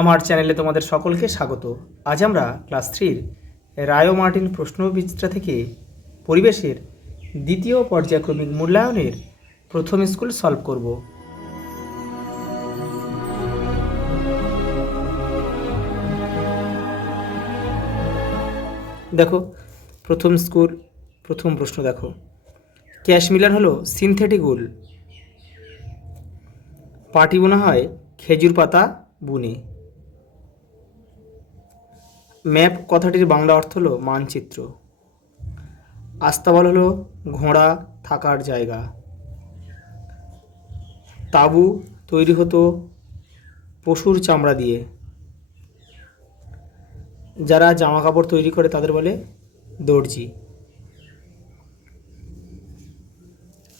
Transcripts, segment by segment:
আমার চ্যানেলে তোমাদের সকলকে স্বাগত। আজ আমরা ক্লাস 3 রায় ও মার্টিন প্রশ্নবিচিত্রা থেকে পরিবেশের দ্বিতীয় পর্যায়ক্রমিক মূল্যায়নের প্রথম স্কুল সলভ করব। দেখো প্রথম প্রশ্ন দেখো, ক্যাশমিলার হলো সিনথেটিক উল। পাটি বোনা হয় খেজুর পাতা বুনে। ম্যাপ কথাটির বাংলা অর্থ হলো মানচিত্র। আস্তাবল হলো ঘোড়া থাকার জায়গা। তাঁবু তৈরি হতো পশুর চামড়া দিয়ে। যারা জামা কাপড় তৈরি করে তাদের বলে দর্জি।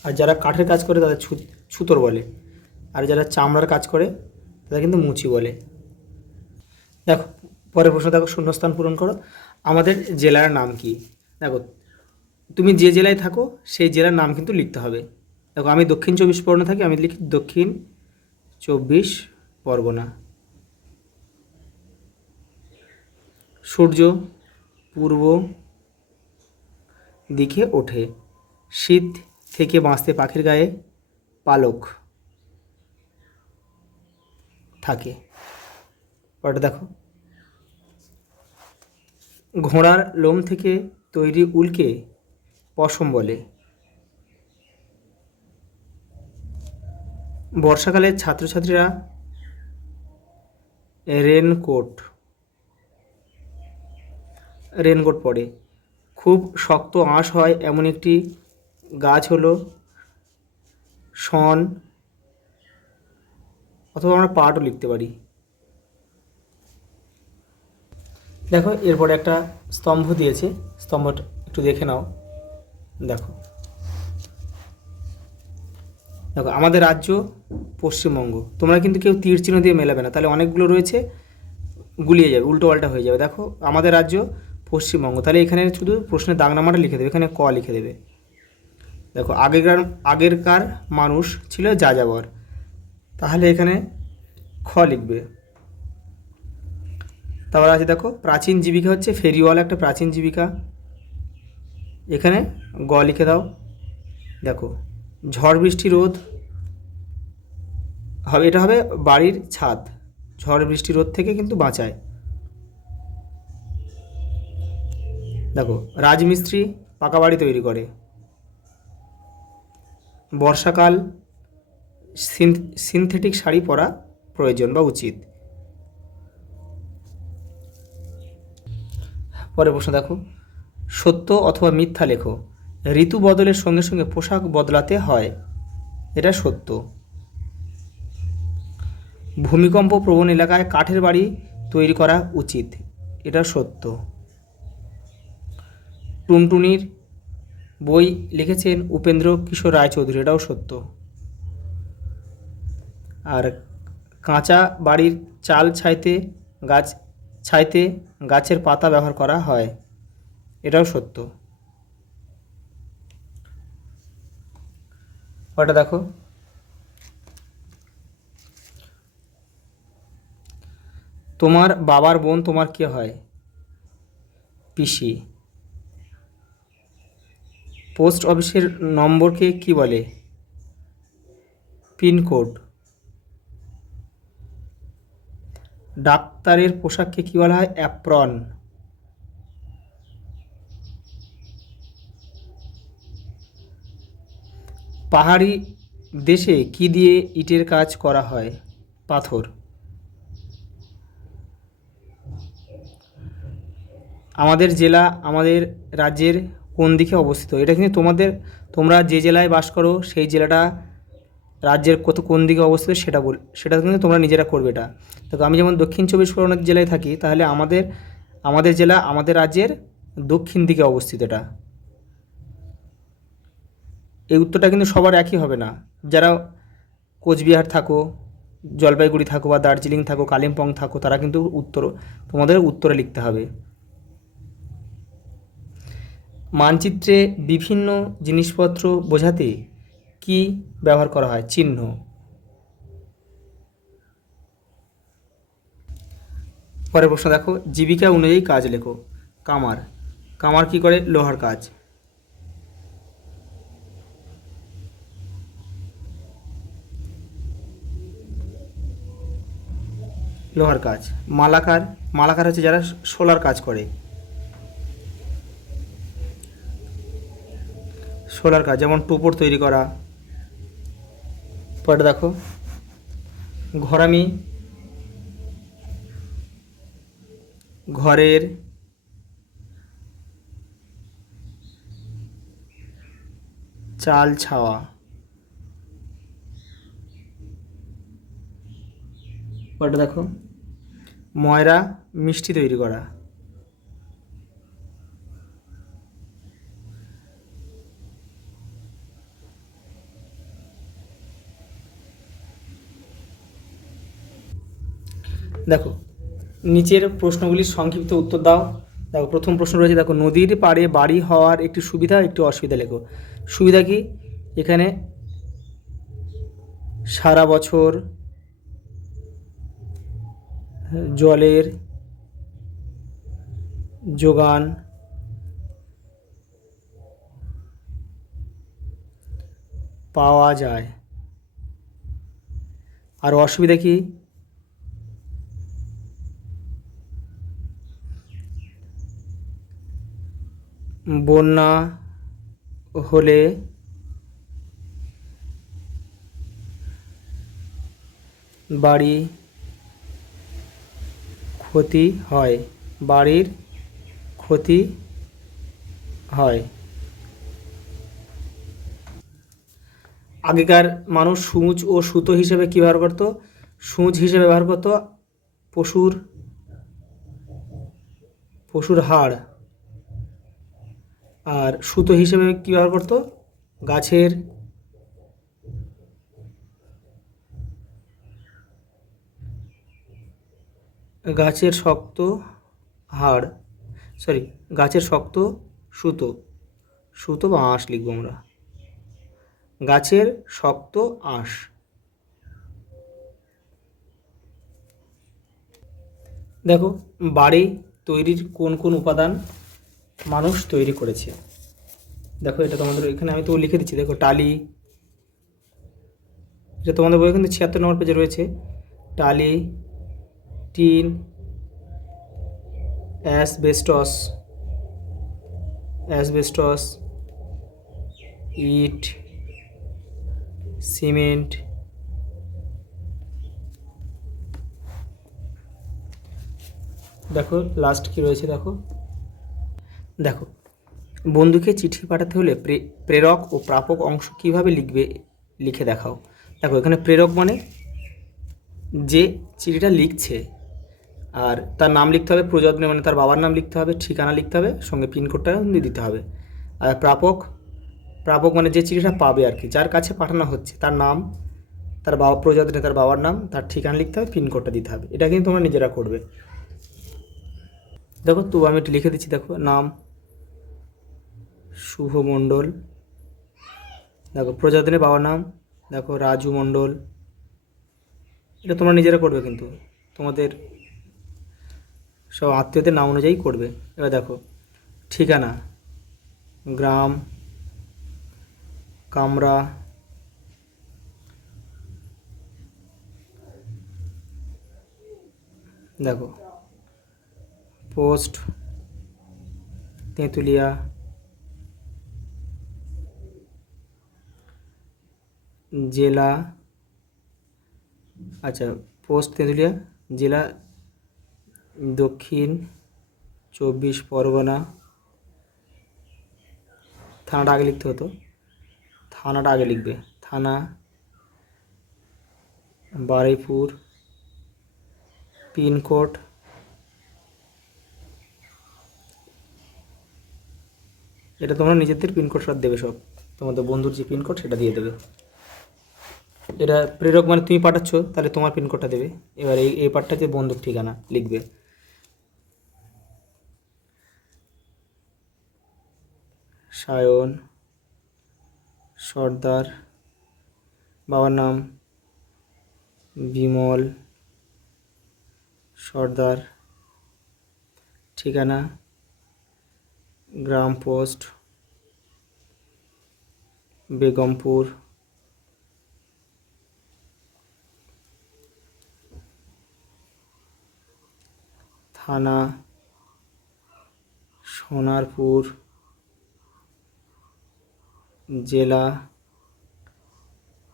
আর যারা কাঠের কাজ করে তাদের ছুতোর বলে। আর যারা চামড়ার কাজ করে তাদের কিন্তু মুচি বলে। দেখো পরের প্রশ্ন দেখো, শূন্যস্থান পূরণ করো। আমাদের জেলার নাম কি? দেখো তুমি যে জেলায় থাকো সেই জেলার নাম কিন্তু লিখতে হবে। দেখো আমি দক্ষিণ 24 পরগনা থাকি, আমি লিখি দক্ষিণ 24 পরগনা। সূর্য পূর্ব দিকে ওঠে। শীত থেকে বাঁচতে পাখির গায়ে পালক থাকে। পরটা দেখো, ঘোড়ার লোম থেকে তৈরি উলকে পশম বলে। বর্ষাকালে ছাত্রছাত্রীরা রেনকোট পরে। খুব শক্ত আঁশ হয় এমন একটি গাছ হলো শন, অথবা আমরা পাটও লিখতে পারি। দেখো এরপরে একটা স্তম্ভ দিয়েছে, স্তম্ভটা একটু দেখে নাও। দেখো আমাদের রাজ্য পশ্চিমবঙ্গ। তোমরা কিন্তু কেউ তীর চিহ্ন দিয়ে মেলাবে না, তাহলে অনেকগুলো রয়েছে গুলিয়ে যাবে, উল্টো পাল্টা হয়ে যাবে। দেখো আমাদের রাজ্য পশ্চিমবঙ্গ, তাহলে এখানে শুধু প্রশ্নের দাগ নাম্বারটা লিখে দেবে, এখানে ক লিখে দেবে। দেখো আগেরকার মানুষ ছিল যাযাবর, তাহলে এখানে খ লিখবে। তারপর আছে দেখো, প্রাচীন জীবিকা হচ্ছে ফেরিওয়ালা, একটা প্রাচীন জীবিকা, এখানে গ লিখে দাও। দেখো ঝড় বৃষ্টি রোদ হবে, এটা হবে বাড়ির ছাদ, ঝড় বৃষ্টি রোদ থেকে কিন্তু বাঁচায়। দেখো রাজমিস্ত্রি পাকা বাড়ি তৈরি করে। বর্ষাকাল সিনথেটিক শাড়ি পরা প্রয়োজন বা উচিত। পরের প্রশ্ন দেখো, সত্য অথবা মিথ্যা লেখো। ঋতু বদলের সঙ্গে সঙ্গে পোশাক বদলাতে হয়, এটা সত্য। ভূমিকম্প প্রবণ এলাকায় কাঠের বাড়ি তৈরি করা উচিত, এটা সত্য। টুনটুনির বই লিখেছেন উপেন্দ্র কিশোর রায়চৌধুরী, এটাও সত্য। আর কাঁচা বাড়ির চাল ছাইতে গাছের পাতা ব্যবহার করা হয়, এটাও সত্য। ওটা দেখো, তোমার বাবার বোন তোমার কে হয়? পিসি। পোস্ট অফিসের নম্বরকে কি বলে? পিনকোড। ডাক্তারের পোশাককে কি বলা হয়? অ্যাপ্রন। পাহাড়ি দেশে কি দিয়ে ইটের কাজ করা হয়? পাথর। আমাদের জেলা আমাদের রাজ্যের কোন দিকে অবস্থিত? এটা কিন্তু তোমরা যে জেলায় বাস করো সেই জেলাটা রাজ্যের কোন দিকে অবস্থিত সেটা কিন্তু তোমরা নিজেরা করবে। এটা দেখো আমি যেমন দক্ষিণ 24 পরগনা জেলায় থাকি, তাহলে আমাদের জেলা আমাদের রাজ্যের দক্ষিণ দিকে অবস্থিত। এটা এই উত্তরটা কিন্তু সবার একই হবে না। যারা কোচবিহার থাকো, জলপাইগুড়ি থাকো, বা দার্জিলিং থাকো, কালিম্পং থাকো, তারা কিন্তু তোমাদের উত্তরে লিখতে হবে। মানচিত্রে বিভিন্ন জিনিসপত্র বোঝাতে কি ব্যবহার করা হয়? চিহ্ন। পরের প্রশ্ন দেখো, জীবিকা অনুযায়ী কাজ লেখো। কামার, কামার কি করে? লোহার কাজ। লোহার কাজ। মালাকার, মালাকার হচ্ছে যারা শোলার কাজ করে, শোলার কাজ, যেমন টোপর তৈরি করা। পরেটা দেখো, ঘরামি, ঘরের চাল ছাওয়া। পরেটা দেখো, ময়রা, মিষ্টি তৈরি করা। দেখো নিচের প্রশ্নগুলির সংক্ষিপ্ত উত্তর দাও। দেখো প্রথম প্রশ্ন রয়েছে, দেখো নদীর পাড়ে বাড়ি হওয়ার একটি সুবিধা একটি অসুবিধা লেখো। সুবিধা কি? এখানে সারা বছর জলের যোগান পাওয়া যায়। আর অসুবিধা কি? বন্যা হলে বাড়ি ক্ষতি হয়, বাড়ির ক্ষতি হয়। আগেকার মানুষ সূচ ও সুতো হিসেবে কী ব্যবহার করতো? সূচ হিসেবে ব্যবহার করতো পশুর পশুর হাড়। আর সুতো হিসেবে কী ব্যবহার করতো? গাছের গাছের শক্ত হাড়, সরি, গাছের শক্ত সুতো, সুতো বা আঁশ লিখবো আমরা, গাছের শক্ত আঁশ। দেখো বাড়ি তৈরির কোন কোন উপাদান মানুষ তৈরি করেছে। দেখো এটা তোমাদের এখানে আমি তো লিখে দিচ্ছি। দেখো টালি, এটা তোমাদের বই কিন্তু 76 নম্বর পেজে রয়েছে। টালি, টিন, অ্যাসবেস্টস, ইট, সিমেন্ট। দেখো লাস্ট কি রয়েছে, দেখো দেখো বন্ধুকে চিঠি পাঠাতে হলে প্রেরক ও প্রাপক অংশ কিভাবে লিখবে, লিখে দেখাও। দেখো এখানে প্রেরক মানে যে চিঠিটা লিখছে, আর তার নাম লিখতে হবে প্রযত্নে, মানে তার বাবার নাম লিখতে হবে, ঠিকানা লিখতে হবে, সঙ্গে পিনকোডটা দিতে হবে। আর প্রাপক, প্রাপক মানে যে চিঠিটা পাবে আর কি, যার কাছে পাঠানো হচ্ছে তার নাম, তার বাবা প্রযত্নে তার বাবার নাম, তার ঠিকানা লিখতে হবে, পিনকোডটা দিতে হবে। এটা কিন্তু তোমরা নিজেরা করবে। দেখো তো আমি একটু লিখে দিচ্ছি। দেখো নাম শুভ মণ্ডল, দেখো প্রজাতনের বাবার নাম, দেখো রাজু মণ্ডল। এটা তোমরা নিজেরা করবে, কিন্তু তোমাদের সব আত্মীয়দের নাম অনুযায়ী করবে। এবার দেখো ঠিকানা, গ্রাম কামরা, দেখো পোস্ট তেঁতুলিয়া, জেলা, আচ্ছা পোস্ট তেঁতুলিয়া, জেলা দক্ষিণ 24 পরগনা। থানাটা আগে লিখতে হতো, থানাটা আগে লিখবে। থানা বারুইপুর, পিনকোড এটা তোমরা নিজেদের পিনকোড সব দেবে, সব তোমাদের বন্ধুর যে পিনকোড সেটা দিয়ে দেবে। এটা প্রেরক মানে তুমি পাঠাচ্ছ, তাহলে তোমার পিনকোডটা দেবে। এবার এই পার্টটা যে বন্ধুর ঠিকানা লিখবে। সায়ন সর্দার, বাবার নাম বিমল সর্দার, ঠিকানা, গ্রাম পোস্ট, বেগমপুর, থানা, সোনারপুর, জেলা,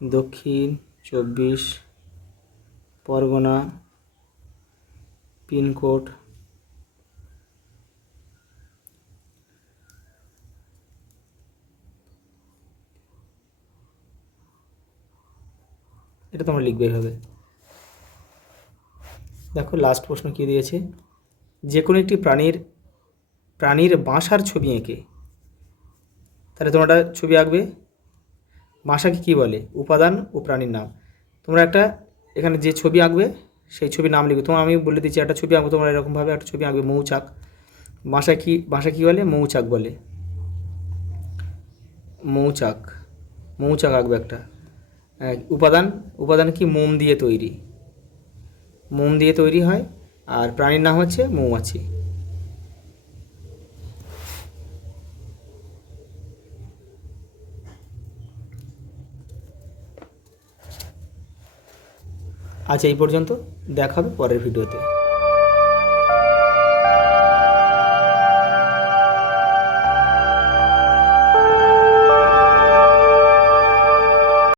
দক্ষিণ 24 পরগনা, পিনকোড, এটা তোমরা লিখবে এভাবে। দেখো লাস্ট প্রশ্ন কী দিয়েছে, যে কোনো একটি প্রাণীর বাসার ছবি এঁকে, তাহলে তোমরা একটা ছবি আঁকবে। বাসাকে কী বলে? উপাদান ও প্রাণীর নাম। তোমরা একটা এখানে যে ছবি আঁকবে সেই ছবির নাম লিখবে। তোমার আমি বলে দিচ্ছি একটা ছবি আঁকবো, তোমরা এরকমভাবে একটা ছবি আঁকবে, মৌচাক। বাসা কী বলে? মৌচাক বলে। মৌচাক আঁকবে একটা। উপাদান কি? মোম দিয়ে তৈরি হয়। আর প্রাণীর নাম হচ্ছে মৌমাছি। আচ্ছা, এই পর্যন্ত। দেখা হবে পরের ভিডিওতে।